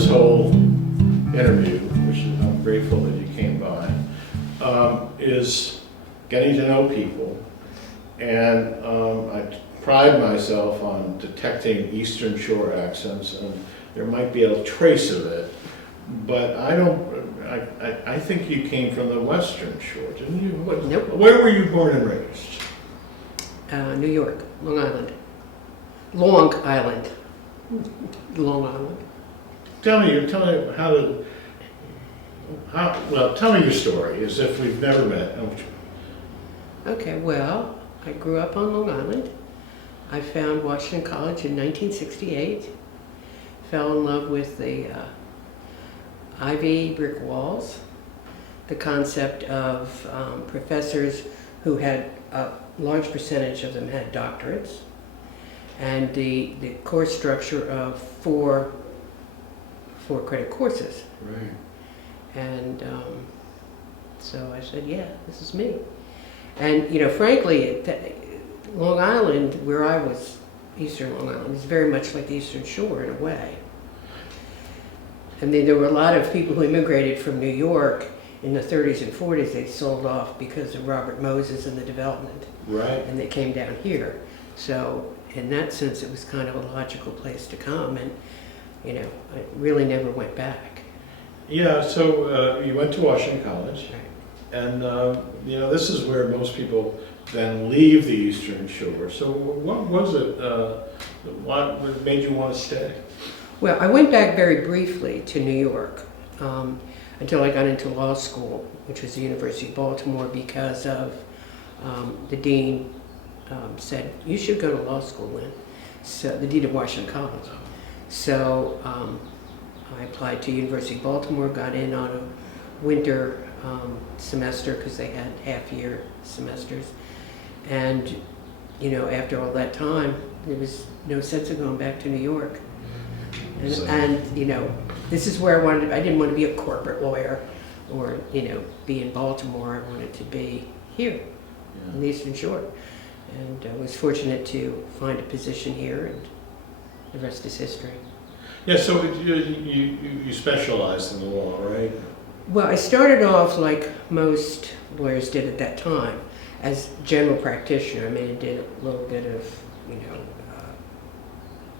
this whole interview, which I'm grateful that you came by, is getting to know people. And I pride myself on detecting Eastern Shore accents, and there might be a trace of it, but I think you came from the Western Shore, didn't you? Nope. Where were you born and raised? New York, Long Island. Long Island. Long Island. Tell me tell me your story, as if we've never met. Okay, well, I grew up on Long Island. I found Washington College in 1968. Fell in love with the ivy brick walls, the concept of professors who had a large percentage of them had doctorates, and the course structure of four credit courses. Right. And so I said, yeah, this is me. And, you know, frankly, Long Island, where I was, Eastern Long Island, is very much like the Eastern Shore in a way. And then there were a lot of people who immigrated from New York in the 30s and 40s. They sold off because of Robert Moses and the development. Right. And they came down here. So in that sense, it was kind of a logical place to come. And, you know, I really never went back. Yeah, so you went to Washington College. Right. And, you know, this is where most people then leave the Eastern Shore. So what was it, what made you want to stay? Well, I went back very briefly to New York until I got into law school, which was the University of Baltimore, because of the dean said, you should go to law school, Lynn. So, the dean of Washington College. So I applied to University of Baltimore, got in on a winter semester because they had half-year semesters. And, you know, after all that time, there was no sense of going back to New York. And you know, this is where I didn't want to be a corporate lawyer or, you know, be in Baltimore. I wanted to be here on the Eastern Shore. And I was fortunate to find a position here, and the rest is history. Yeah, so you specialized in the law, right? Well, I started off like most lawyers did at that time, as general practitioner. I mean, I did a little bit of, you know,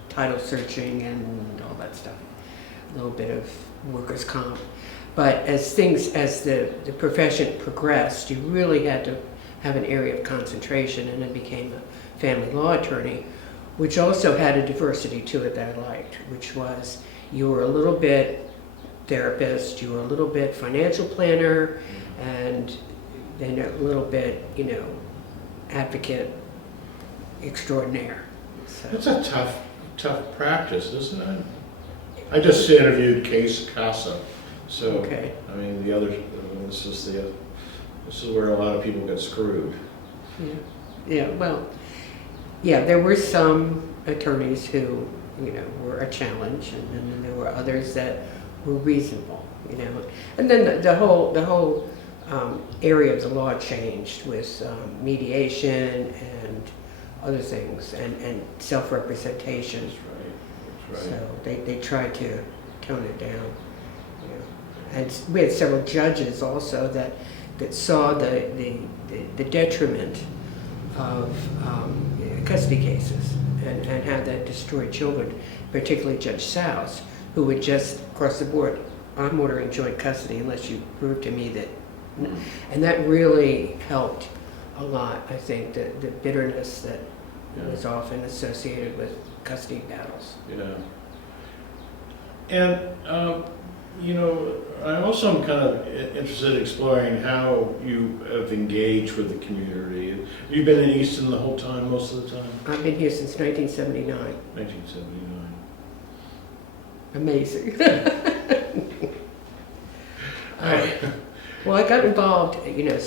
title searching and all that stuff, a little bit of workers' comp. But as the profession progressed, you really had to have an area of concentration, and I became a family law attorney, which also had a diversity to it that I liked, which was you were a little bit therapist, you were a little bit financial planner, and then a little bit, you know, advocate extraordinaire. So. It's a tough practice, isn't it? I just interviewed Case Casa, so okay. I mean the other. This is where a lot of people get screwed. Yeah. Well, yeah. There were some attorneys who, you know, were a challenge, and then there were others that were reasonable, you know. And then the whole area of the law changed with mediation and other things, and self-representation. That's right. So they tried to tone it down. You know. And we had several judges also that saw the detriment of custody cases and how that destroyed children, particularly Judge Souse, who would just across the board, I'm ordering joint custody unless you prove to me that, and that really helped a lot. I think the bitterness that was often associated with custody battles. Yeah. And you know, I also am kind of interested in exploring how you have engaged with the community. You've been in Easton the whole time, most of the time? I've been here since 1979. 1979. Amazing. Well, I got involved, you know,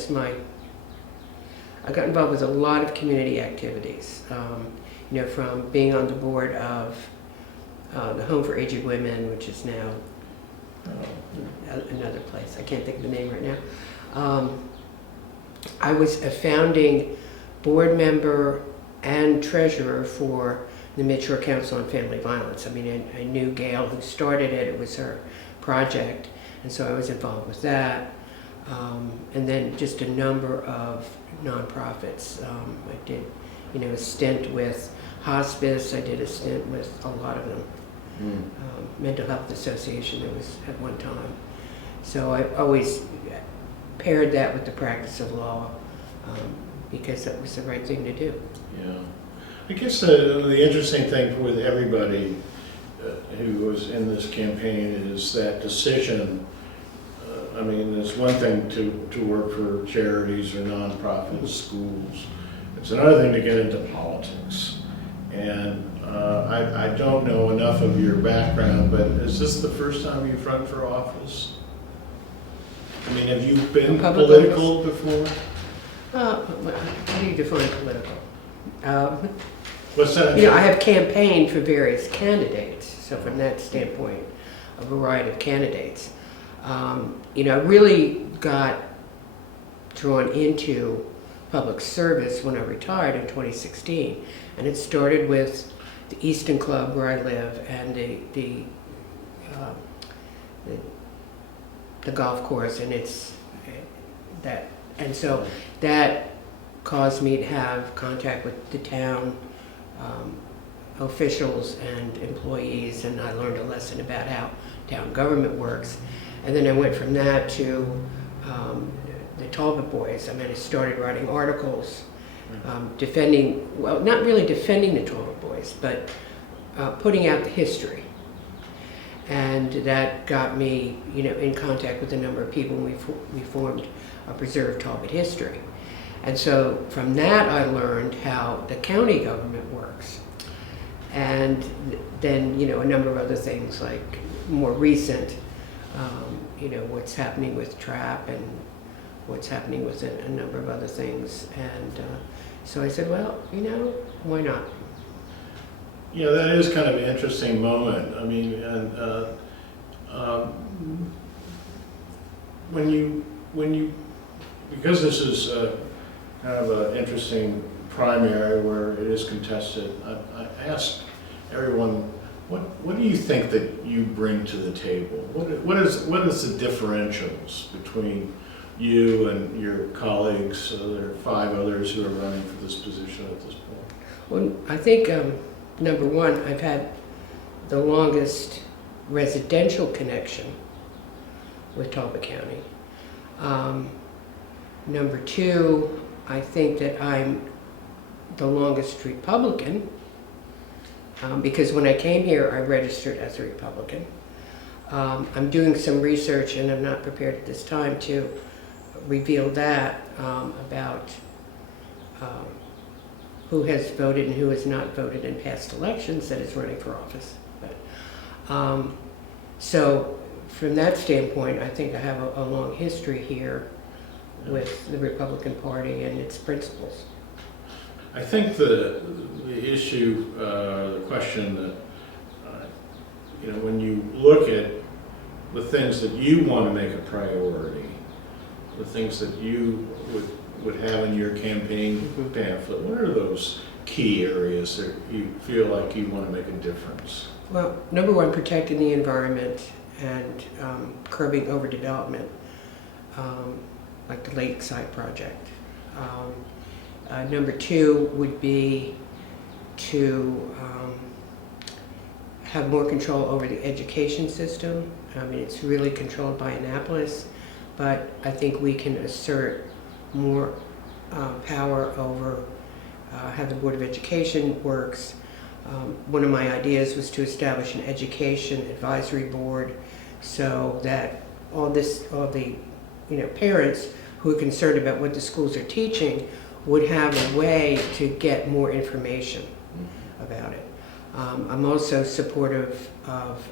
I got involved with a lot of community activities, you know, from being on the board of the Home for Aged Women, which is now another place. I can't think of the name right now. I was a founding board member and treasurer for the Mid-Shore Council on Family Violence. I mean, I knew Gail who started it. It was her project, and so I was involved with that. And then just a number of nonprofits. I did, a stint with hospice. I did a stint with a lot of them. Mental Health Association, there was at one time. So I always paired that with the practice of law because that was the right thing to do. Yeah. I guess the interesting thing with everybody who was in this campaign is that decision. I mean, it's one thing to work for charities or nonprofits, schools. It's another thing to get into politics. And I don't know enough of your background, but is this the first time you've run for office? I mean, have you been political before? How do you define political? What's that? I have campaigned for various candidates, so from that standpoint, a variety of candidates. I really got drawn into public service when I retired in 2016, and it started with the Easton Club where I live and the golf course, and so that caused me to have contact with the town officials and employees, and I learned a lesson about how town government works. And then I went from that to the Talbot boys. I mean, I started writing articles defending, well, not really defending the Talbot boys, but putting out the history. And that got me, in contact with a number of people. We formed a Preserve Talbot History. And so from that I learned how the county government works. And then, a number of other things like more recent, what's happening with TRAP and what's happening with a number of other things. And so I said, well, why not? Yeah, that is kind of an interesting moment. I mean, and when you, because this is kind of an interesting primary where it is contested, I asked everyone, what do you think that you bring to the table? What is the differentials between you and your colleagues? There are 5 others who are running for this position at this point. Well, I think number one, I've had the longest residential connection with Talbot County. Number 2, I think that I'm the longest Republican. Because when I came here, I registered as a Republican. I'm doing some research, and I'm not prepared at this time to reveal that about who has voted and who has not voted in past elections that is running for office. But, so from that standpoint, I think I have a long history here with the Republican Party and its principles. I think the issue, the question that, when you look at the things that you want to make a priority, the things that you would have in your campaign pamphlet, what are those key areas that you feel like you want to make a difference? Well, number 1, protecting the environment and curbing overdevelopment, like the Lakeside Project. Number 2 would be to have more control over the education system. I mean, it's really controlled by Annapolis, but I think we can assert more power over how the Board of Education works. One of my ideas was to establish an education advisory board so that all the parents who are concerned about what the schools are teaching would have a way to get more information about it. I'm also supportive of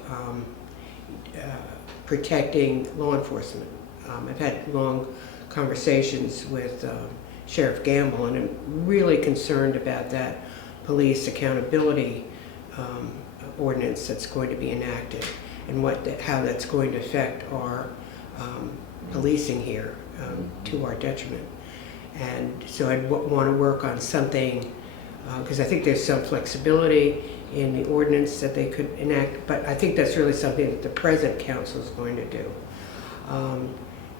protecting law enforcement. I've had long conversations with Sheriff Gamble, and I'm really concerned about that police accountability ordinance that's going to be enacted and how that's going to affect our policing here to our detriment. And so I'd want to work on something because I think there's some flexibility in the ordinance that they could enact, but I think that's really something that the present council is going to do.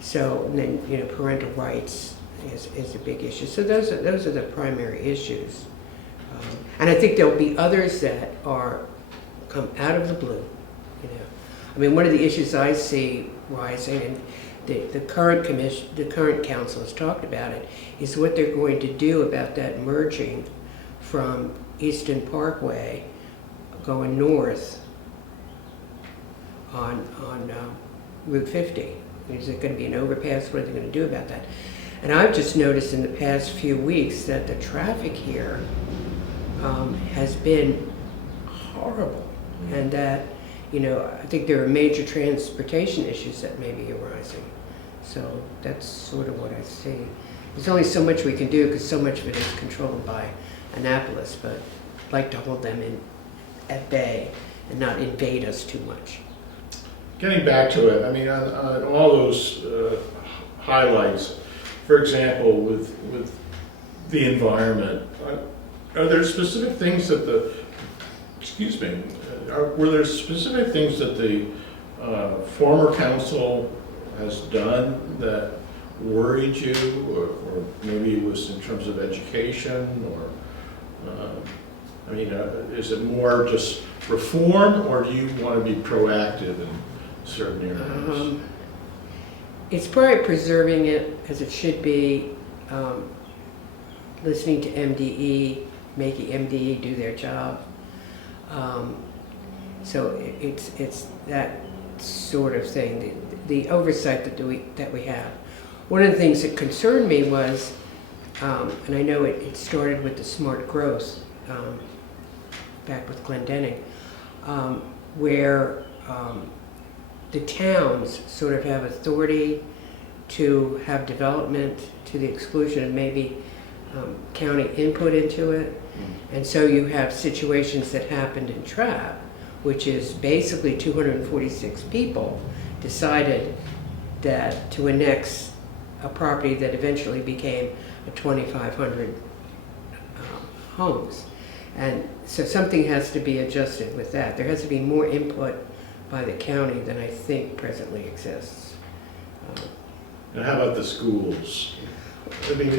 So, and then, you know, parental rights is a big issue. So those are the primary issues. And I think there'll be others that come out of the blue, you know. I mean, one of the issues I see rising, and the current council has talked about it, is what they're going to do about that merging from Easton Parkway going north on Route 50. Is it going to be an overpass? What are they going to do about that? And I've just noticed in the past few weeks that the traffic here has been horrible, and that, you know, I think there are major transportation issues that may be arising. So that's sort of what I see. There's only so much we can do because so much of it is controlled by Annapolis, but I'd like to hold them at bay and not invade us too much. Getting back to it, I mean, on all those highlights, for example, with the environment, are there specific things that were there specific things that the former council has done that worried you, or maybe it was in terms of education, or I mean, is it more just reform, or do you want to be proactive in certain areas? It's probably preserving it as it should be, listening to MDE, making MDE do their job. So it's that sort of thing, the oversight that we have. One of the things that concerned me was, and I know it started with the smart growth back with Glendenning, where the towns sort of have authority to have development to the exclusion of maybe county input into it. And so you have situations that happened in Trapp, which is basically 246 people decided that to annex a property that eventually became a 2,500 homes. And so something has to be adjusted with that. There has to be more input by the county than I think presently exists. And how about the schools? I mean,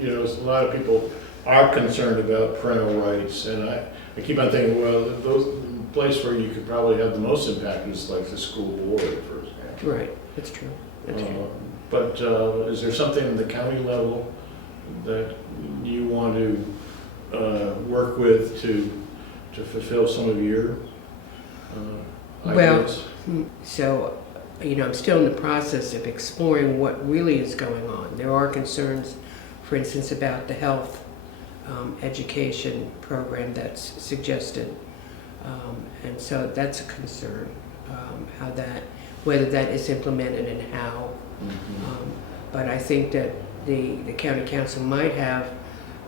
you know, a lot of people are concerned about parental rights, and I keep on thinking, well, the place where you could probably have the most impact is like the school board, for example. Right, that's true. That's true. But is there something at the county level that you want to work with to fulfill some of your ideas? Well, so, you know, I'm still in the process of exploring what really is going on. There are concerns, for instance, about the health education program that's suggested, and so that's a concern. Whether that is implemented and how. But I think that the county council might have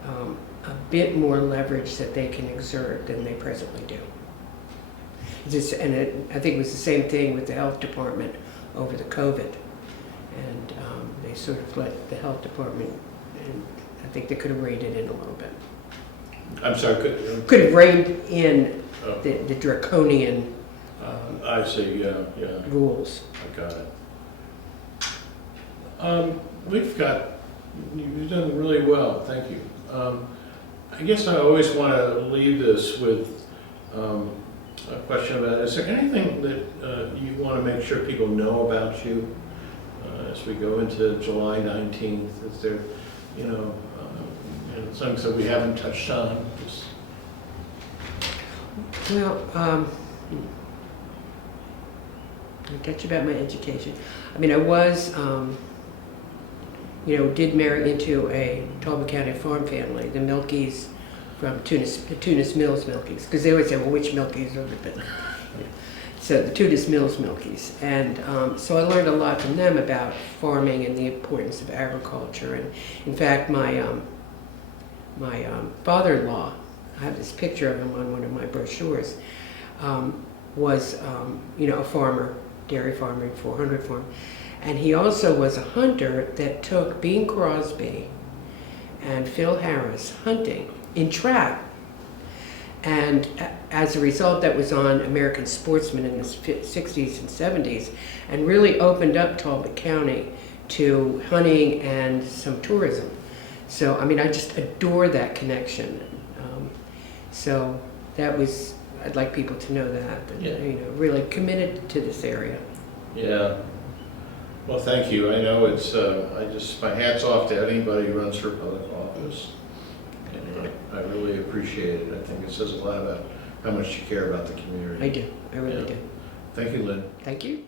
a bit more leverage that they can exert than they presently do. I think it was the same thing with the health department over the COVID, and they sort of let the health department, and I think they could have reined it in a little bit. I'm sorry, could have reined in the draconian I see, yeah. rules. I got it. You've done really well, thank you. I guess I always want to leave this with a question about, is there anything that you want to make sure people know about you as we go into July 19th? Is there, things that we haven't touched on? Well, I'll touch about my education. I mean, I was, did marry into a Talbot County farm family, the Mielkes from the Tunis Mills Mielkes, because they always say, well, which Mielkes are the So the Tunis Mills Mielkes. And so I learned a lot from them about farming and the importance of agriculture. And in fact, my father-in-law, I have this picture of him on one of my brochures, was a farmer, dairy farmer, 400 farm. And he also was a hunter that took Bing Crosby and Phil Harris hunting in track. And as a result, that was on American Sportsman in the 60s and 70s, and really opened up Talbot County to hunting and some tourism. So, I mean, I just adore that connection. So that was, I'd like people to know that, Yeah. you know, really committed to this area. Yeah. Well, thank you. I know it's, my hat's off to anybody who runs for public office. And I really appreciate it. I think it says a lot about how much you care about the community. I do, I really Yeah. do. Thank you, Lynn. Thank you.